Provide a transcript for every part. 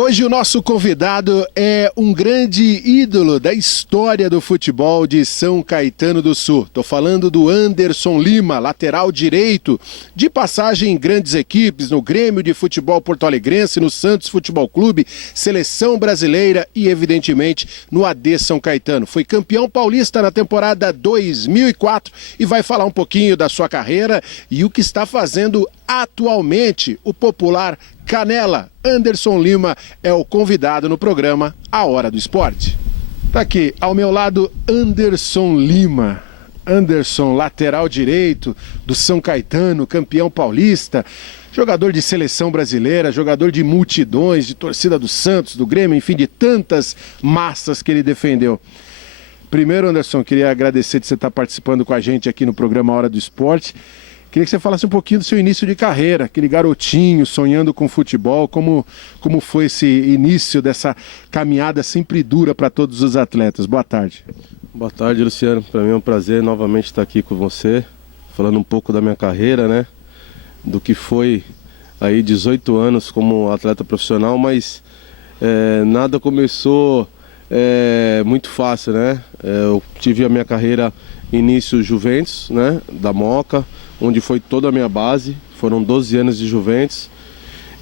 Hoje o nosso convidado é um grande ídolo da história do futebol de São Caetano do Sul. Estou falando do Anderson Lima, lateral direito, de passagem em grandes equipes, no Grêmio de Futebol Porto Alegrense, no Santos Futebol Clube, Seleção Brasileira e, evidentemente, no AD São Caetano. Foi campeão paulista na temporada 2004 e vai falar um pouquinho da sua carreira e o que está fazendo atualmente o popular Canela. Anderson Lima é o convidado no programa A Hora do Esporte. Tá aqui, ao meu lado, Anderson Lima. Anderson, lateral direito do São Caetano, campeão paulista, jogador de seleção brasileira, jogador de multidões, de torcida do Santos, do Grêmio, enfim, de tantas massas que ele defendeu. Primeiro, Anderson, queria agradecer de você estar participando com a gente aqui no programa A Hora do Esporte. Queria que você falasse um pouquinho do seu início de carreira, aquele garotinho sonhando com futebol, como foi esse início dessa caminhada sempre dura para todos os atletas. Boa tarde. Boa tarde, Luciano. Para mim é um prazer novamente estar aqui com você, falando um pouco da minha carreira, né? Do que foi aí 18 anos como atleta profissional, mas nada começou muito fácil, né? Eu tive a minha carreira início Juventus, né? Da Moca, onde foi toda a minha base, foram 12 anos de Juventus,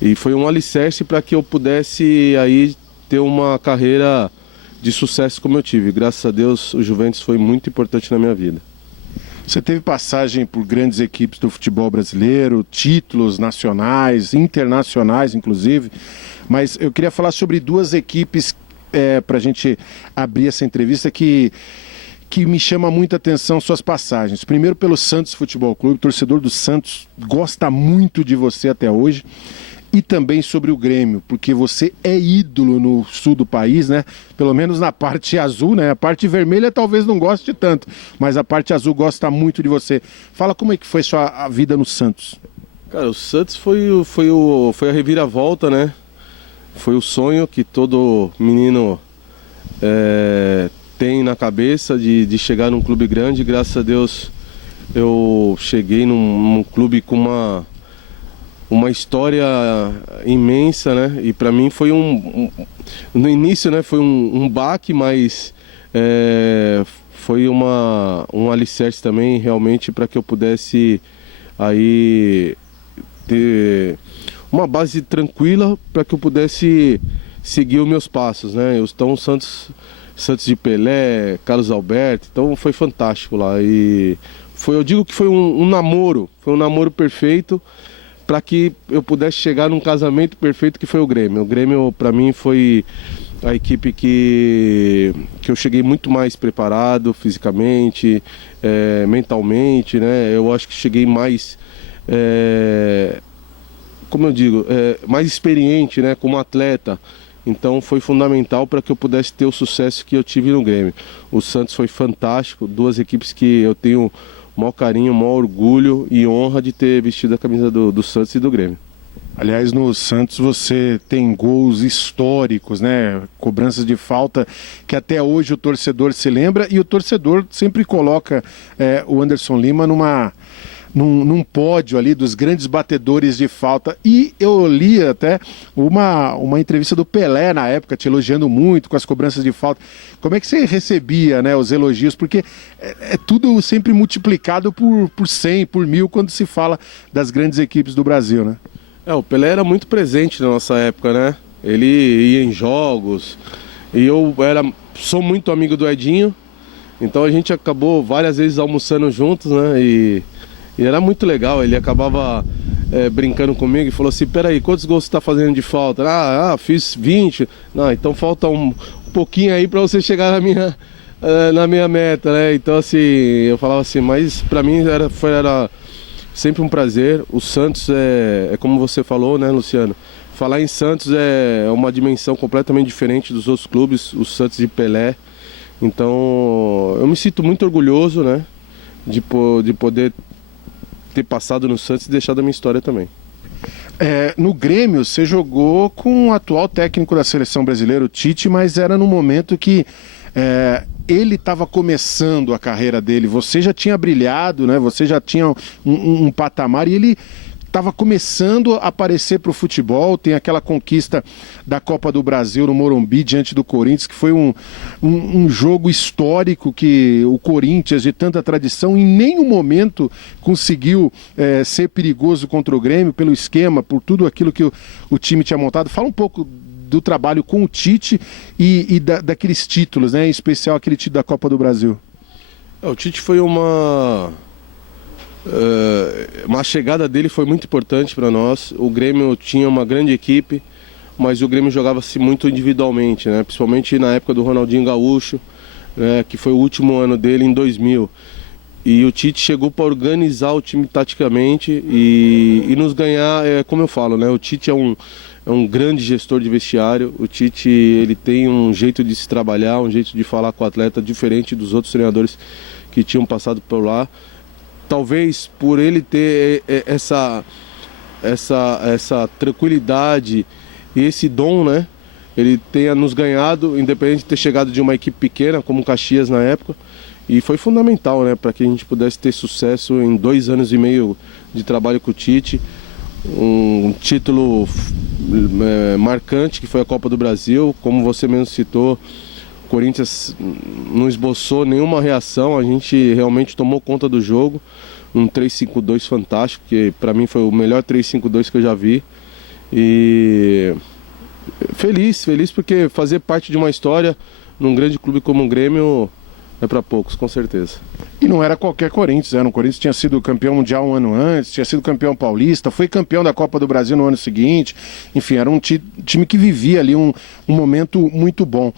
e foi um alicerce para que eu pudesse aí ter uma carreira de sucesso como eu tive. Graças a Deus, o Juventus foi muito importante na minha vida. Você teve passagem por grandes equipes do futebol brasileiro, títulos nacionais, internacionais inclusive, mas eu queria falar sobre duas equipes para a gente abrir essa entrevista que me chama muita atenção suas passagens. Primeiro pelo Santos Futebol Clube, o torcedor do Santos gosta muito de você até hoje, e também sobre o Grêmio, porque você é ídolo no sul do país, né? Pelo menos na parte azul, né? A parte vermelha talvez não goste tanto, mas a parte azul gosta muito de você. Fala como é que foi a vida no Santos. Cara, o Santos foi a reviravolta, né? Foi o sonho que todo menino tem na cabeça de chegar num clube grande. Graças a Deus eu cheguei num clube com uma história imensa, né? E para mim foi no início, né? Foi um baque, mas foi um alicerce também realmente para que eu pudesse aí ter uma base tranquila para que eu pudesse seguir os meus passos, né? Então o Santos de Pelé, Carlos Alberto, então foi fantástico lá. E eu digo que foi um namoro perfeito para que eu pudesse chegar num casamento perfeito que foi o Grêmio. O Grêmio para mim foi a equipe que eu cheguei muito mais preparado fisicamente, mentalmente, né? Eu acho que cheguei mais, como eu digo, mais experiente, né, como atleta. Então foi fundamental para que eu pudesse ter o sucesso que eu tive no Grêmio. O Santos foi fantástico, duas equipes que eu tenho o maior carinho, o maior orgulho e honra de ter vestido a camisa do Santos e do Grêmio. Aliás, no Santos você tem gols históricos, né? Cobranças de falta que até hoje o torcedor se lembra, e o torcedor sempre coloca o Anderson Lima num pódio ali dos grandes batedores de falta. E eu li até uma entrevista do Pelé na época, te elogiando muito com as cobranças de falta. Como é que você recebia, né, os elogios? Porque é tudo sempre multiplicado por 100, por 1000, quando se fala das grandes equipes do Brasil, né? O Pelé era muito presente na nossa época, né? Ele ia em jogos, e eu sou muito amigo do Edinho, então a gente acabou várias vezes almoçando juntos, né? E era muito legal. Ele acabava brincando comigo e falou assim: peraí, quantos gols você está fazendo de falta? Fiz 20. Não, então falta um pouquinho aí para você chegar na minha meta, né? Então assim, eu falava assim, mas para mim era sempre um prazer. O Santos é como você falou, né, Luciano? Falar em Santos é uma dimensão completamente diferente dos outros clubes, o Santos de Pelé. Então eu me sinto muito orgulhoso, né, de poder ter passado no Santos e deixado a minha história também. No Grêmio você jogou com o atual técnico da seleção brasileira, o Tite, mas era no momento que ele estava começando a carreira dele. Você já tinha brilhado, né? Você já tinha um patamar, e ele estava começando a aparecer para o futebol, tem aquela conquista da Copa do Brasil no Morumbi diante do Corinthians, que foi um jogo histórico que o Corinthians, de tanta tradição, em nenhum momento conseguiu ser perigoso contra o Grêmio, pelo esquema, por tudo aquilo que o time tinha montado. Fala um pouco do trabalho com o Tite e daqueles títulos, né? Em especial aquele título da Copa do Brasil. O Tite foi uma chegada dele foi muito importante para nós. O Grêmio tinha uma grande equipe, mas o Grêmio jogava-se muito individualmente, né? Principalmente na época do Ronaldinho Gaúcho, né? Que foi o último ano dele em 2000. E o Tite chegou para organizar o time taticamente e nos ganhar, como eu falo, né? O Tite é um grande gestor de vestiário. O Tite, ele tem um jeito de se trabalhar, um jeito de falar com o atleta diferente dos outros treinadores que tinham passado por lá. Talvez por ele ter essa tranquilidade e esse dom, né? Ele tenha nos ganhado, independente de ter chegado de uma equipe pequena, como o Caxias na época. E foi fundamental, né, para que a gente pudesse ter sucesso em 2 anos e meio de trabalho com o Tite. Um título marcante, que foi a Copa do Brasil. Como você mesmo citou, o Corinthians não esboçou nenhuma reação, a gente realmente tomou conta do jogo. Um 3-5-2 fantástico, que para mim foi o melhor 3-5-2 que eu já vi. E feliz porque fazer parte de uma história num grande clube como o Grêmio é para poucos, com certeza. E não era qualquer Corinthians, né? O Corinthians tinha sido campeão mundial um ano antes, tinha sido campeão paulista, foi campeão da Copa do Brasil no ano seguinte. Enfim, era um time que vivia ali um momento muito bom.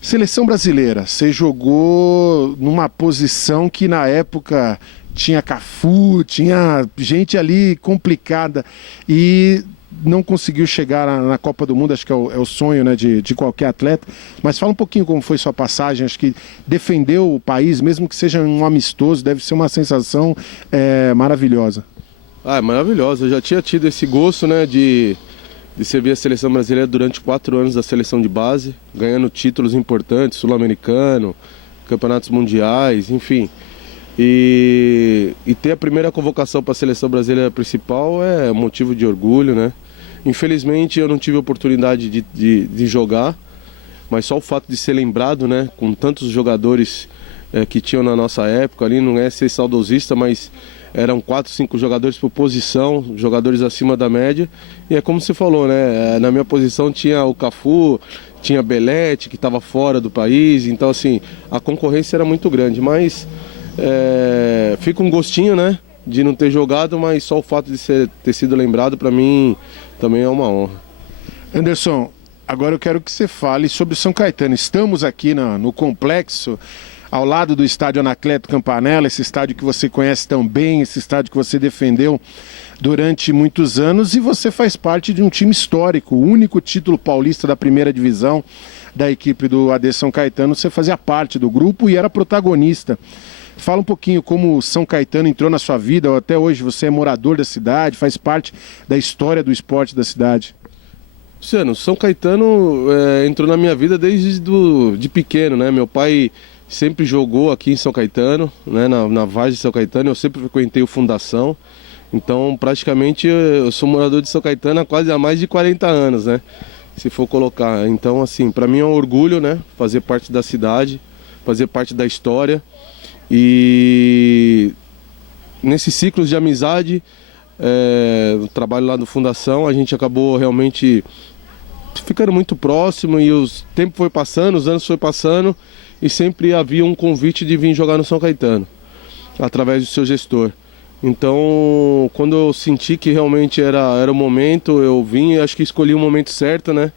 Seleção brasileira, você jogou numa posição que na época tinha Cafu, tinha gente ali complicada e não conseguiu chegar na Copa do Mundo. Acho que é o sonho, né, de qualquer atleta. Mas fala um pouquinho como foi sua passagem. Acho que defendeu o país, mesmo que seja um amistoso, deve ser uma sensação maravilhosa. É maravilhosa. Eu já tinha tido esse gosto, né, de servir a seleção brasileira durante 4 anos da seleção de base, ganhando títulos importantes, sul-americano, campeonatos mundiais, enfim. E ter a primeira convocação para a seleção brasileira principal é motivo de orgulho, né? Infelizmente eu não tive a oportunidade de jogar, mas só o fato de ser lembrado, né, com tantos jogadores que tinham na nossa época ali, não é ser saudosista, mas eram 4, 5 jogadores por posição, jogadores acima da média. E é como você falou, né? Na minha posição tinha o Cafu, tinha Belete, que estava fora do país. Então, assim, a concorrência era muito grande. Mas fica um gostinho, né, de não ter jogado, mas só o fato de ter sido lembrado, para mim, também é uma honra. Anderson, agora eu quero que você fale sobre o São Caetano. Estamos aqui no complexo, ao lado do estádio Anacleto Campanella, esse estádio que você conhece tão bem, esse estádio que você defendeu durante muitos anos, e você faz parte de um time histórico, o único título paulista da primeira divisão da equipe do AD São Caetano. Você fazia parte do grupo e era protagonista. Fala um pouquinho como o São Caetano entrou na sua vida, ou até hoje você é morador da cidade, faz parte da história do esporte da cidade. Luciano, São Caetano entrou na minha vida desde de pequeno, né? Meu pai sempre jogou aqui em São Caetano, né? Na Vargem de São Caetano, eu sempre frequentei o Fundação. Então, praticamente, eu sou morador de São Caetano há mais de 40 anos, né? Se for colocar. Então, assim, para mim é um orgulho, né? Fazer parte da cidade, fazer parte da história. E nesses ciclos de amizade, o trabalho lá no Fundação, a gente acabou realmente ficando muito próximo e o tempo foi passando, os anos foi passando e sempre havia um convite de vir jogar no São Caetano, através do seu gestor. Então, quando eu senti que realmente era o momento, eu vim e acho que escolhi o momento certo, né?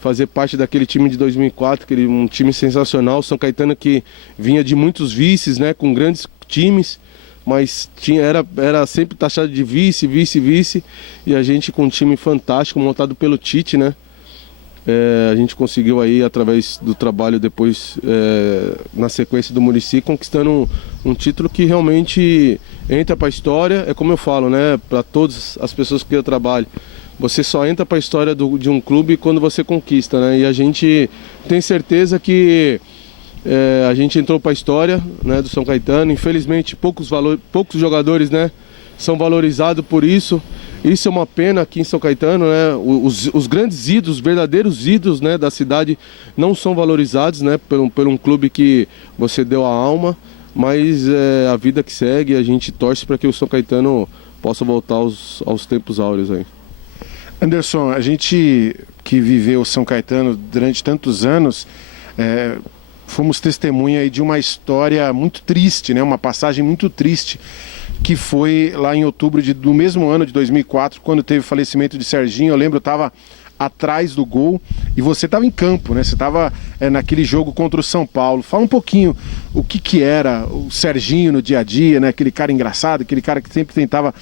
Fazer parte daquele time de 2004, um time sensacional, São Caetano que vinha de muitos vices, né, com grandes times, mas era sempre taxado de vice, e a gente com um time fantástico, montado pelo Tite, né, a gente conseguiu aí, através do trabalho depois, na sequência do Muricy, conquistando um título que realmente entra para a história. É como eu falo, né, para todas as pessoas que eu trabalho, você só entra para a história de um clube quando você conquista, né? E a gente tem certeza que a gente entrou para a história, né, do São Caetano. Infelizmente, poucos jogadores, né, são valorizados por isso. Isso é uma pena aqui em São Caetano, né? Os grandes ídolos, os verdadeiros ídolos, né, da cidade não são valorizados, né, por um clube que você deu a alma, mas é a vida que segue, a gente torce para que o São Caetano possa voltar aos tempos áureos aí. Anderson, a gente que viveu São Caetano durante tantos anos, fomos testemunha aí de uma história muito triste, né? Uma passagem muito triste, que foi lá em outubro do mesmo ano de 2004, quando teve o falecimento de Serginho. Eu lembro, eu estava atrás do gol e você estava em campo, né? Você estava naquele jogo contra o São Paulo. Fala um pouquinho o que era o Serginho no dia a dia, né? Aquele cara engraçado, aquele cara que sempre tentava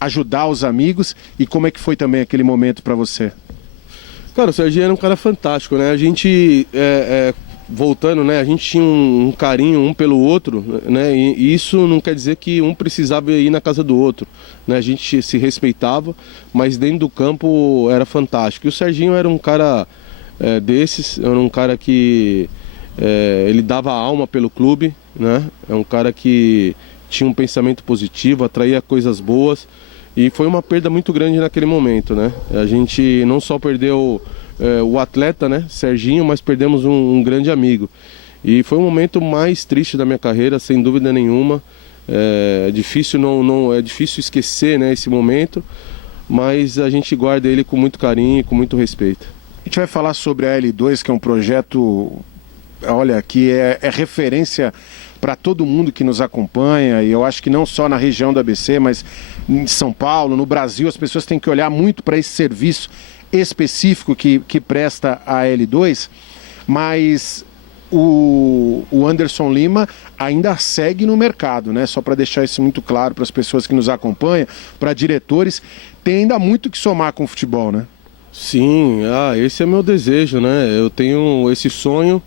ajudar os amigos, e como é que foi também aquele momento para você? Cara, o Serginho era um cara fantástico, né? A gente, voltando, né? A gente tinha um carinho um pelo outro, né? E isso não quer dizer que um precisava ir na casa do outro, né? A gente se respeitava, mas dentro do campo era fantástico. E o Serginho era um cara desses, era um cara que ele dava alma pelo clube, né? É um cara que tinha um pensamento positivo, atraía coisas boas. E foi uma perda muito grande naquele momento, né? A gente não só perdeu o atleta, né, Serginho, mas perdemos um grande amigo. E foi o momento mais triste da minha carreira, sem dúvida nenhuma. É difícil é difícil esquecer, né, esse momento, mas a gente guarda ele com muito carinho e com muito respeito. A gente vai falar sobre a L2, que é um projeto, olha, que é referência para todo mundo que nos acompanha, e eu acho que não só na região da ABC, mas em São Paulo, no Brasil, as pessoas têm que olhar muito para esse serviço específico que presta a L2, mas o Anderson Lima ainda segue no mercado, né? Só para deixar isso muito claro para as pessoas que nos acompanham, para diretores, tem ainda muito que somar com o futebol, né? Sim, esse é meu desejo, né? Eu tenho esse sonho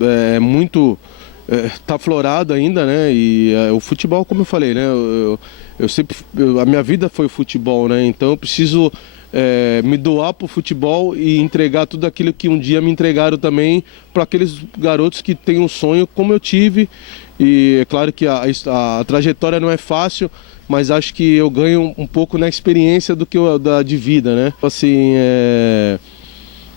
é muito tá aflorado ainda, né? E o futebol, como eu falei, né? A minha vida foi o futebol, né? Então eu preciso me doar pro futebol e entregar tudo aquilo que um dia me entregaram também para aqueles garotos que têm um sonho como eu tive. E é claro que a trajetória não é fácil, mas acho que eu ganho um pouco na experiência do que de vida, né? Assim,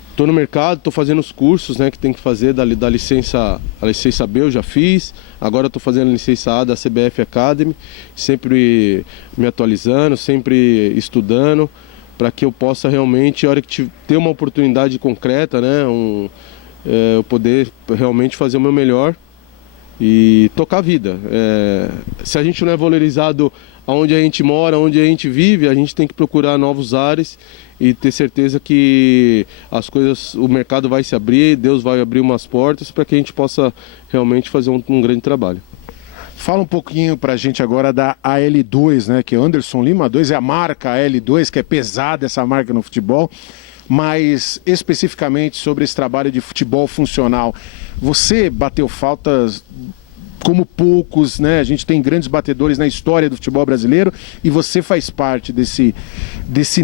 estou no mercado, estou fazendo os cursos, né, que tem que fazer da licença, a licença B eu já fiz, agora estou fazendo a licença A da CBF Academy, sempre me atualizando, sempre estudando, para que eu possa realmente, a hora que ter uma oportunidade concreta, né, eu poder realmente fazer o meu melhor e tocar a vida. Se a gente não é valorizado onde a gente mora, onde a gente vive, a gente tem que procurar novos ares e ter certeza que as coisas, o mercado vai se abrir, Deus vai abrir umas portas para que a gente possa realmente fazer um grande trabalho. Fala um pouquinho pra gente agora da AL2, né, que é Anderson Lima 2, é a marca AL2, que é pesada essa marca no futebol, mas especificamente sobre esse trabalho de futebol funcional. Você bateu faltas como poucos, né? A gente tem grandes batedores na história do futebol brasileiro e você faz parte desse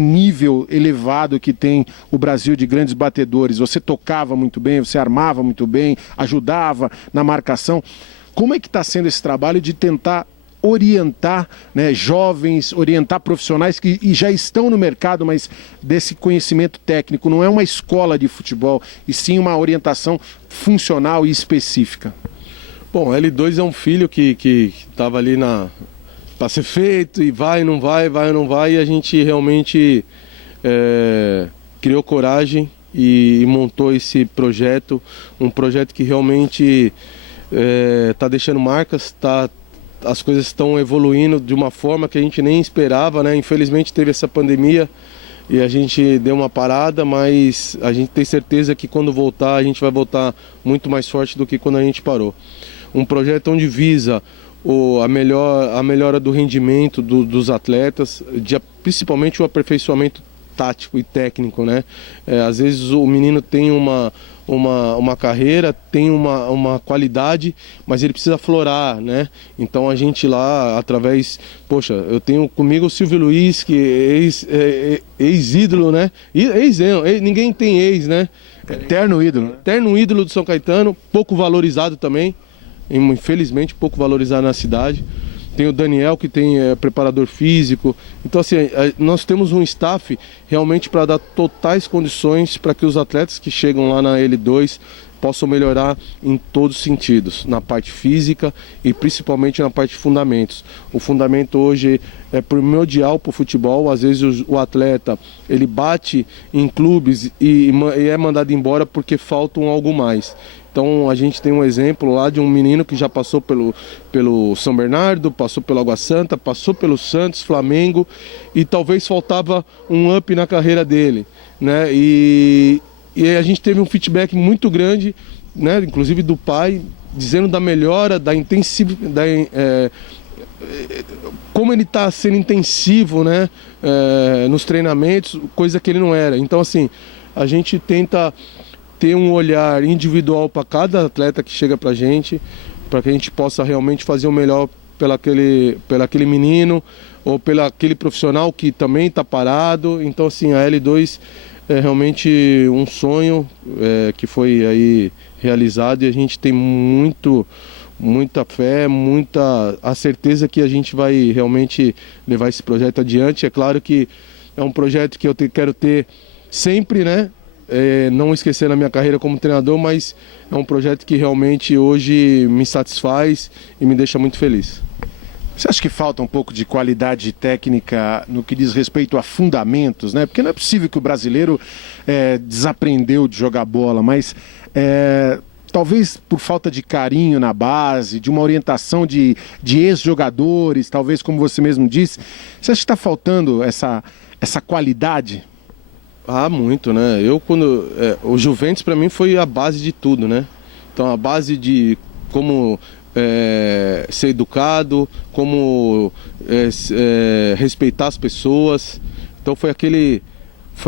nível elevado que tem o Brasil de grandes batedores. Você tocava muito bem, você armava muito bem, ajudava na marcação. Como é que está sendo esse trabalho de tentar orientar, né, jovens, orientar profissionais que já estão no mercado, mas desse conhecimento técnico? Não é uma escola de futebol, e sim uma orientação funcional e específica. Bom, L2 é um filho que estava ali para ser feito, e vai, não vai, e a gente realmente criou coragem e montou esse projeto, um projeto que realmente está deixando marcas, as coisas estão evoluindo de uma forma que a gente nem esperava, né? Infelizmente teve essa pandemia e a gente deu uma parada, mas a gente tem certeza que quando voltar, a gente vai voltar muito mais forte do que quando a gente parou. Um projeto onde visa a melhora do rendimento dos atletas, principalmente o aperfeiçoamento tático e técnico, né? Às vezes o menino tem uma carreira, tem uma qualidade, mas ele precisa aflorar, né? Então a gente lá, através... Poxa, eu tenho comigo o Silvio Luiz, que é ex-ídolo, né? Ninguém tem ex, né? Eterno ídolo. Eterno ídolo do São Caetano, pouco valorizado também. Infelizmente pouco valorizado na cidade, tem o Daniel que tem preparador físico. Então assim, nós temos um staff realmente para dar totais condições para que os atletas que chegam lá na L2 possam melhorar em todos os sentidos, na parte física e principalmente na parte de fundamentos. O fundamento hoje é primordial para o futebol. Às vezes o atleta ele bate em clubes e é mandado embora porque faltam algo mais. Então a gente tem um exemplo lá de um menino que já passou pelo São Bernardo, passou pelo Água Santa, passou pelo Santos, Flamengo, e talvez faltava um up na carreira dele, né? E a gente teve um feedback muito grande, né, inclusive do pai, dizendo da melhora, da intensividade, como ele está sendo intensivo, né, nos treinamentos, coisa que ele não era. Então assim, a gente tenta ter um olhar individual para cada atleta que chega para a gente, para que a gente possa realmente fazer o melhor pelo aquele menino ou pelo aquele profissional que também está parado. Então assim, a L2 é realmente um sonho que foi aí realizado, e a gente tem muita fé, a certeza que a gente vai realmente levar esse projeto adiante. É claro que é um projeto que eu quero ter sempre, né? Não esquecer na minha carreira como treinador, mas é um projeto que realmente hoje me satisfaz e me deixa muito feliz. Você acha que falta um pouco de qualidade técnica no que diz respeito a fundamentos, né? Porque não é possível que o brasileiro desaprendeu de jogar bola, mas talvez por falta de carinho na base, de uma orientação de ex-jogadores, talvez como você mesmo disse. Você acha que está faltando essa qualidade? Ah, muito, né? O Juventus para mim foi a base de tudo, né? Então a base de como ser educado, como respeitar as pessoas. Então foi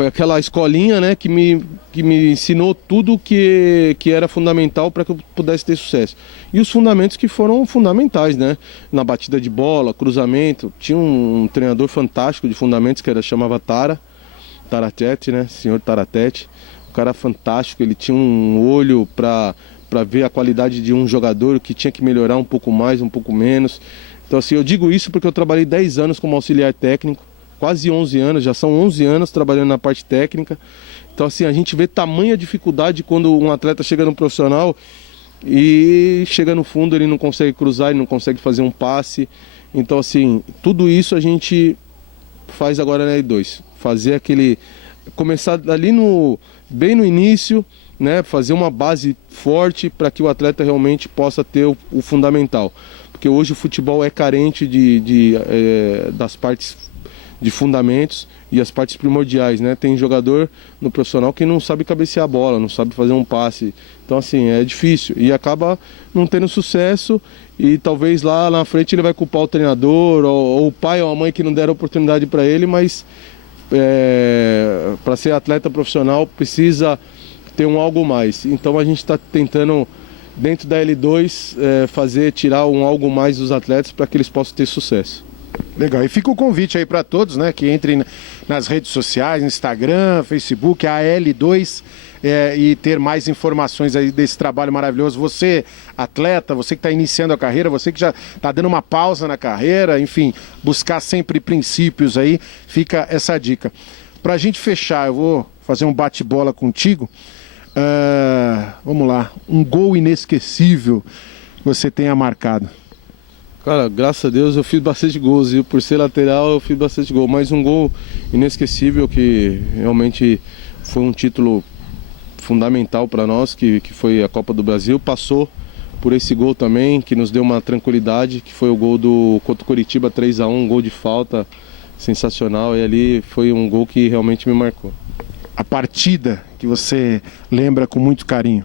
aquela escolinha, né, que me ensinou tudo que era fundamental para que eu pudesse ter sucesso. E os fundamentos que foram fundamentais, né? Na batida de bola, cruzamento. Tinha um treinador fantástico de fundamentos que chamava Taratete, né? Senhor Taratete. Um cara fantástico, ele tinha um olho para ver a qualidade de um jogador que tinha que melhorar um pouco mais, um pouco menos. Então assim, eu digo isso porque eu trabalhei 10 anos como auxiliar técnico, quase 11 anos, já são 11 anos trabalhando na parte técnica. Então assim, a gente vê tamanha dificuldade quando um atleta chega no profissional e chega no fundo, ele não consegue cruzar, ele não consegue fazer um passe. Então assim, tudo isso a gente faz agora na L2, fazer começar ali bem no início, né, fazer uma base forte para que o atleta realmente possa ter o fundamental, porque hoje o futebol é carente das partes de fundamentos e as partes primordiais, né? Tem jogador no profissional que não sabe cabecear a bola, não sabe fazer um passe, então assim, é difícil e acaba não tendo sucesso, e talvez lá na frente ele vai culpar o treinador ou o pai ou a mãe que não deram oportunidade para ele, mas para ser atleta profissional precisa ter um algo mais. Então a gente está tentando, dentro da L2, tirar um algo mais dos atletas para que eles possam ter sucesso. Legal, e fica o convite aí para todos, né, que entrem nas redes sociais, Instagram, Facebook, a L2, e ter mais informações aí desse trabalho maravilhoso. Você, atleta, você que está iniciando a carreira, você que já está dando uma pausa na carreira, enfim, buscar sempre princípios aí, fica essa dica. Para a gente fechar, eu vou fazer um bate-bola contigo. Vamos lá, um gol inesquecível que você tenha marcado. Cara, graças a Deus eu fiz bastante gols, e por ser lateral eu fiz bastante gol, mas um gol inesquecível que realmente foi um título fundamental para nós, que foi a Copa do Brasil, passou por esse gol também, que nos deu uma tranquilidade, que foi o gol contra o Coritiba 3-1, um gol de falta sensacional, e ali foi um gol que realmente me marcou. A partida que você lembra com muito carinho?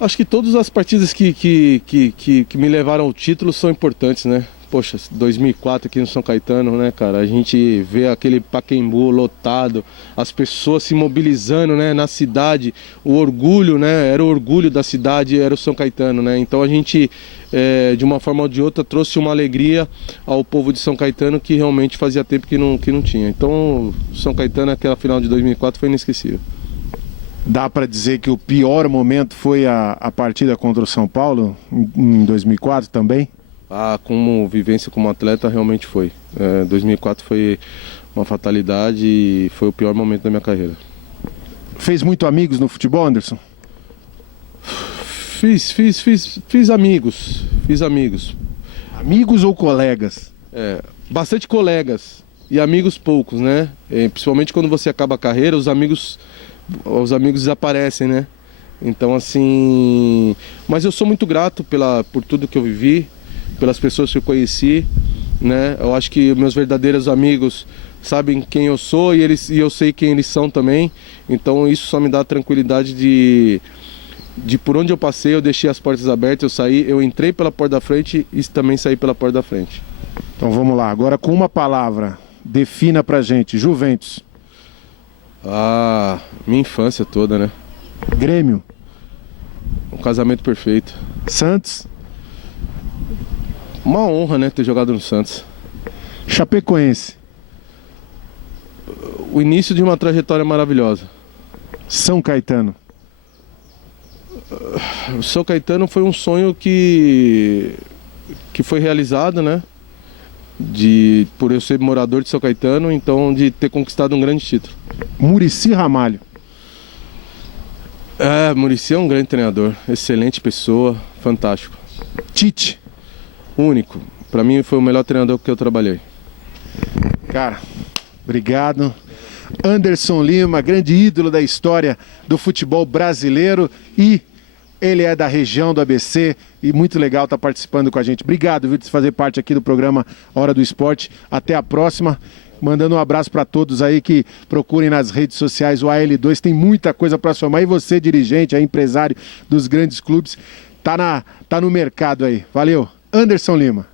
Acho que todas as partidas que me levaram ao título são importantes, né? Poxa, 2004 aqui no São Caetano, né, cara? A gente vê aquele Pacaembu lotado, as pessoas se mobilizando, né, na cidade, o orgulho, né? Era o orgulho da cidade, era o São Caetano, né? Então a gente, de uma forma ou de outra, trouxe uma alegria ao povo de São Caetano que realmente fazia tempo que não tinha. Então, São Caetano, aquela final de 2004 foi inesquecível. Dá para dizer que o pior momento foi a partida contra o São Paulo, em 2004 também? Como vivência como atleta, realmente foi. 2004 foi uma fatalidade e foi o pior momento da minha carreira. Fez muito amigos no futebol, Anderson? Fiz amigos. Amigos ou colegas? Bastante colegas e amigos poucos, né? Principalmente quando você acaba a carreira, os amigos desaparecem, né? Então, assim... Mas eu sou muito grato por tudo que eu vivi, pelas pessoas que eu conheci, né? Eu acho que meus verdadeiros amigos sabem quem eu sou e eu sei quem eles são também. Então isso só me dá a tranquilidade de por onde eu passei, eu deixei as portas abertas, eu entrei pela porta da frente e também saí pela porta da frente. Então vamos lá, agora com uma palavra, defina pra gente, Juventus. Minha infância toda, né? Grêmio. Um casamento perfeito. Santos. Uma honra, né, ter jogado no Santos. Chapecoense. O início de uma trajetória maravilhosa. São Caetano. O São Caetano foi um sonho que foi realizado, né? Por eu ser morador de São Caetano, então de ter conquistado um grande título. Muricy Ramalho. Muricy é um grande treinador, excelente pessoa, fantástico. Tite. Único. Para mim foi o melhor treinador que eu trabalhei. Cara, obrigado. Anderson Lima, grande ídolo da história do futebol brasileiro, e ele é da região do ABC e muito legal estar participando com a gente. Obrigado, viu, de fazer parte aqui do programa Hora do Esporte. Até a próxima. Mandando um abraço para todos aí que procurem nas redes sociais o AL2, tem muita coisa para somar. E você, dirigente, empresário dos grandes clubes, tá no mercado aí. Valeu. Anderson Lima.